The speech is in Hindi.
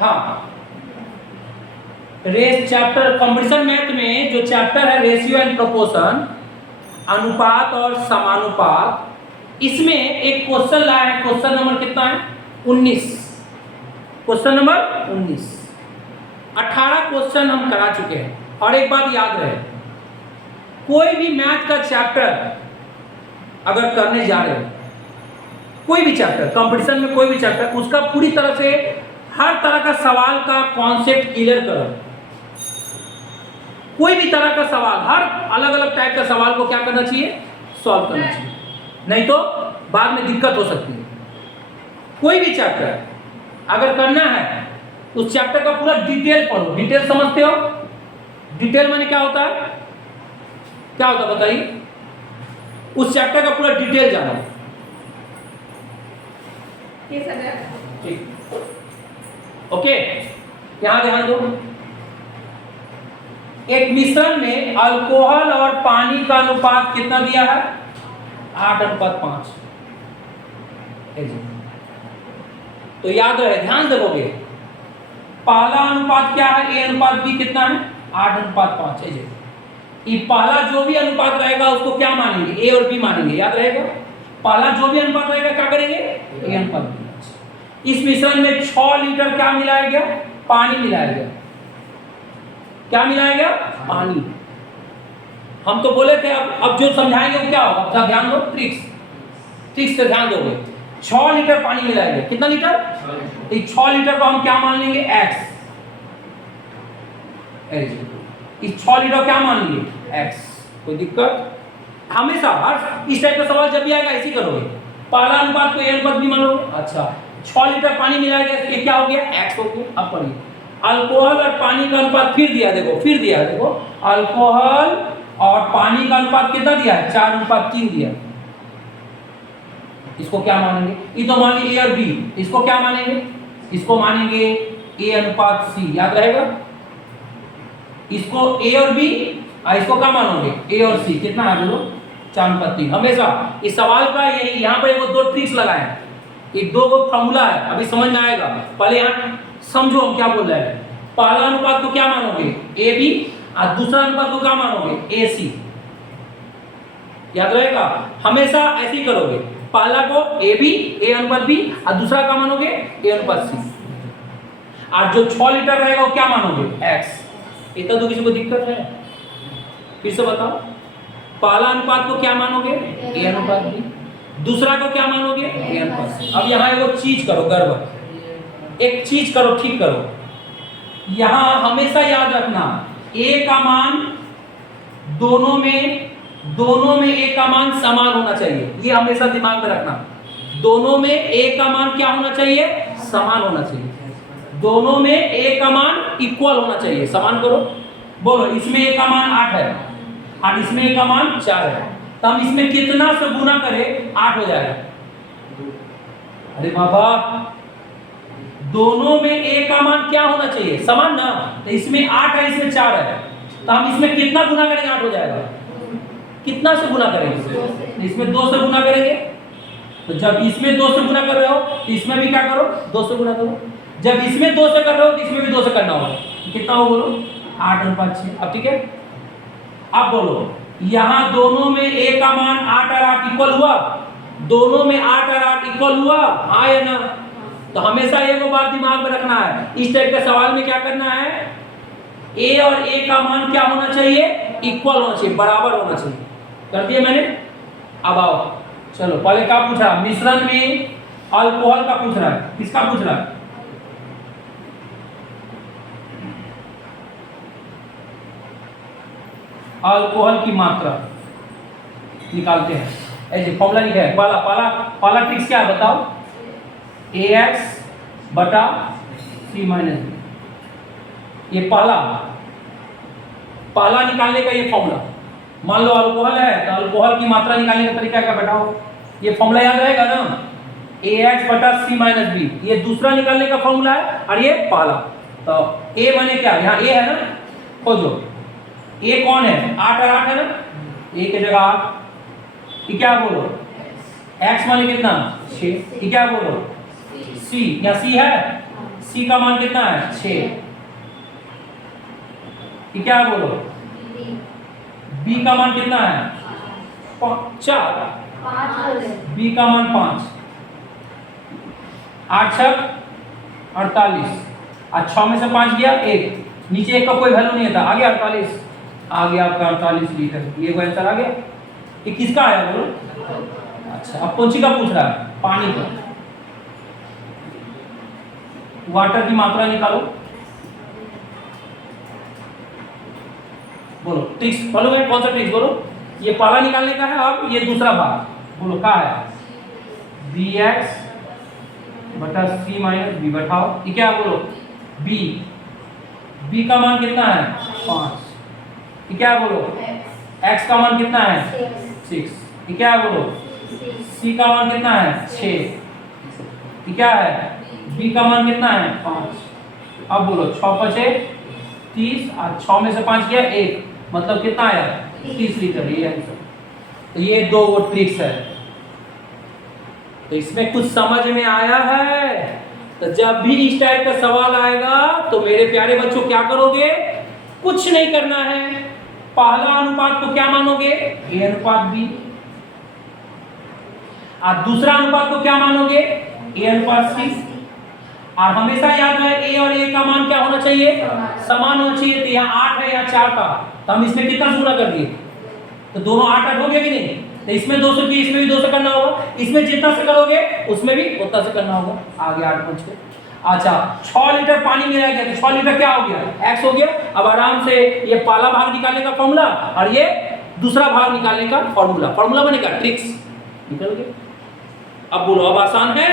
हाँ, रेस चैप्टर कंपटीशन मैथ में जो चैप्टर है रेशियो एंड प्रोपोर्शन, अनुपात और समानुपात, इसमें एक क्वेश्चन लाया है। क्वेश्चन नंबर कितना है? 19। Question number 19। 18 क्वेश्चन हम करा चुके हैं। और एक बात याद रहे, कोई भी मैथ का चैप्टर अगर करने जा रहे हो, कोई भी चैप्टर कंपटीशन में, कोई भी चैप्टर, उसका पूरी तरह से हर तरह का सवाल का कॉन्सेप्ट क्लियर करो। कोई भी तरह का सवाल, हर अलग अलग टाइप का सवाल को क्या करना चाहिए? सॉल्व करना चाहिए, नहीं तो बाद में दिक्कत हो सकती है। कोई भी चैप्टर अगर करना है, उस चैप्टर का पूरा डिटेल पढ़ो। डिटेल समझते हो? डिटेल माने क्या होता है? क्या होता है बताइए? उस चैप्टर का पूरा डिटेल जानो। ठीक, ओके। यहां ध्यान दो, एक मिश्रण में अल्कोहल और पानी का अनुपात कितना दिया है? 8:5। तो याद रहे, ध्यान दोगे, पहला अनुपात क्या है? ए अनुपात बी कितना है? 8:5 है। ये पहला जो भी अनुपात रहेगा उसको क्या मानेंगे? ए और बी मानेंगे। याद रहेगा, पहला जो भी अनुपात रहेगा क्या करेंगे? ए अनुपात बी। इस मिश्रण में 6 लीटर क्या मिलाया गया? पानी मिलाया गया। क्या मिलाया गया? पानी। हम तो बोले थे अब जो समझाएंगे वो क्या होगा? अब ध्यान दो, ट्रिक्स से ध्यान दोगे। 6 लीटर पानी मिलाया गया। कितना लीटर? 6 लीटर को हम क्या मान लेंगे? एक्स। इस 6 लीटर क्या मान लेंगे? एक्स। कोई दिक्कत? हमेशा हर इस टाइप का सवाल जब भी आएगा ऐसे करोगे। पहला अनुपात को ए अनुपात बी मानोगे। अच्छा, 6 लीटर पानी मिलाया गया, ये क्या हो गया? एक्स हो गया। अब पढ़िए, अल्कोहल और पानी का अनुपात फिर दिया, देखो अल्कोहल और पानी का अनुपात कितना दिया है? 4:3 दिया। इसको क्या मानेंगे? ये तो मान लीजिए ए और बी, इसको क्या मानेंगे? इसको मानेंगे ए अनुपात सी। याद रहेगा, इसको ए और बी, इसको क्या मानोगे? ए और सी। कितना है बोलो? 4:3। हमेशा इस सवाल का यही, यहाँ पर वो 2 ट्रिक्स लगाए हैं, एक 2 फॉर्मूला है, अभी समझ में आएगा। पहले यहाँ समझो हम क्या बोल रहे हैं। पहला अनुपात को क्या मानोगे? ए बी, और दूसरा अनुपात को क्या मानोगे? ए सी। याद रहेगा, हमेशा ऐसे ही करोगे। पहला को ए बी, ए अनुपात बी, और दूसरा क्या मानोगे? ए अनुपात सी। और जो 6 लीटर रहेगा वो क्या मानोगे? एक्स। इतना तो किसी को दिक्कत है? फिर से बताओ, पहला अनुपात को क्या मानोगे? ए अनुपात बी, दूसरा को क्या मानोगे? ए अनुपात सी। अब यहाँ वो चीज करो गड़बड़, एक चीज करो, ठीक करो। यहां हमेशा याद रखना, ए का मान दोनों में ए का मान समान होना चाहिए। ये हमेशा दिमाग में रखना, दोनों में ए का मान क्या होना चाहिए? समान होना चाहिए। दोनों में ए का मान इक्वल होना चाहिए। समान करो, बोलो, इसमें ए का मान 8 है और इसमें ए का मान 4 है, तो हम इसमें कितना से गुना करें? 8 हो जाएगा। अरे बाबा, दोनों में ए का मान क्या होना चाहिए? समान ना। तो इसमें 8 है, इसमें 4 है, तो हम इसमें कितना गुना करेंगे? 8 हो जाएगा। कितना से गुना करेंगे? इसमें 2 से गुना करेंगे। तो जब इसमें 2 से गुना कर रहे हो तो इसमें भी क्या करो? 2 से गुना करो। जब इसमें 2 से कर रहे हो तो इसमें भी 2 से करना होगा। कितना हो बोलो? 8:6। अब ठीक है, अब बोलो, यहाँ दोनों में ए का मान 8 और 8 इक्वल हुआ? दोनों में 8 और 8 इक्वल हुआ? हाँ या ना? तो हमेशा ये वो बात दिमाग में रखना है, इस टाइप के सवाल में क्या करना है? ए और ए का मान क्या होना चाहिए? इक्वल होना चाहिए, बराबर होना चाहिए। कर दिया मैंने। अब आओ, चलो पहले क्या पूछ रहा? मिश्रण में अल्कोहल का पूछ रहा है। किसका पूछ रहा है? अल्कोहल की मात्रा निकालते हैं। ऐसे फॉर्मूला लिखा है। पहला ट्रिक्स क्या है बताओ? AX बटा C माइनस बी। ये पहला निकालने का ये फॉर्मूला। मान लो अल्कोहल है तो अल्कोहल की मात्रा निकालने का तरीका क्या बताओ? ये फॉर्मूला याद रहेगा ना? AX बटा C माइनस बी। ये दूसरा निकालने का फॉर्मूला है और ये पहला। तो A माने क्या? यहाँ A है ना, खोजो। A कौन है? 8 और 8 है ना, A की जगह 8। ये क्या बोलो? X माने कितना? 6। ये क्या बोलो? C। यहाँ C है सी का मान कितना है 6, ठीक है बोलो। बी का मान कितना है 4, बी का मान 5, 8 6 48, और 6 में से 5 गया 1, नीचे 1 का कोई वैल्यू नहीं था, आ गया 48, आ गया आपका 48 लीटर, ये कोई आंसर आ गया। ये किसका आया बोलो? अच्छा, अब कौन सी का पूछ रहा है? पानी का। वाटर की मात्रा निकालो, बोलो ट्रिक्स फॉलो है, कौन सा ट्रिक्स बोलो? ये पाला निकालने का है, अब ये दूसरा भाग बोलो क्या है? bx बटा c माइनस बी, बैठाओ, ये क्या बोलो? b का मान कितना है 5, ये क्या बोलो? x का मान कितना है 6, ये क्या बोलो? c का मान कितना है 6, ये क्या है? b का मान कितना है 5। अब बोलो 6 5 30, और 6 में से 5 गया 1, मतलब कितना आया 30 लीटर, ये आंसर। तो ये 2 वो ट्रिक्स है। तो इसमें कुछ समझ में आया है? तो जब भी इस टाइप का सवाल आएगा तो मेरे प्यारे बच्चों क्या करोगे? कुछ नहीं करना है, पहला अनुपात को क्या मानोगे? ए अनुपात बी, और दूसरा अनुपात को क्या मानोगे? ए अनुपात सी। और हमेशा याद रहे ए और ए का मान क्या होना चाहिए? समान होना चाहिए। तो यहाँ 8 है, यहाँ 4 का, तो हम इसमें कितना गुना कर दिए? तो दोनों 8 8 हो गया कि नहीं? तो इसमें 200 की, इसमें भी 200 करना होगा, इसमें जितना से करोगे उसमें भी उतना से करना होगा। आगे 8 5 के। अच्छा, 6 लीटर पानी मिला गया, तो 6 लीटर क्या हो गया? x हो गया। अब आराम से ये पहला भाग निकालने का फॉर्मूला और ये दूसरा भाग निकालने का फॉर्मूला बनेगा, ट्रिक्स निकल गया। अब बोलो, अब आसान है?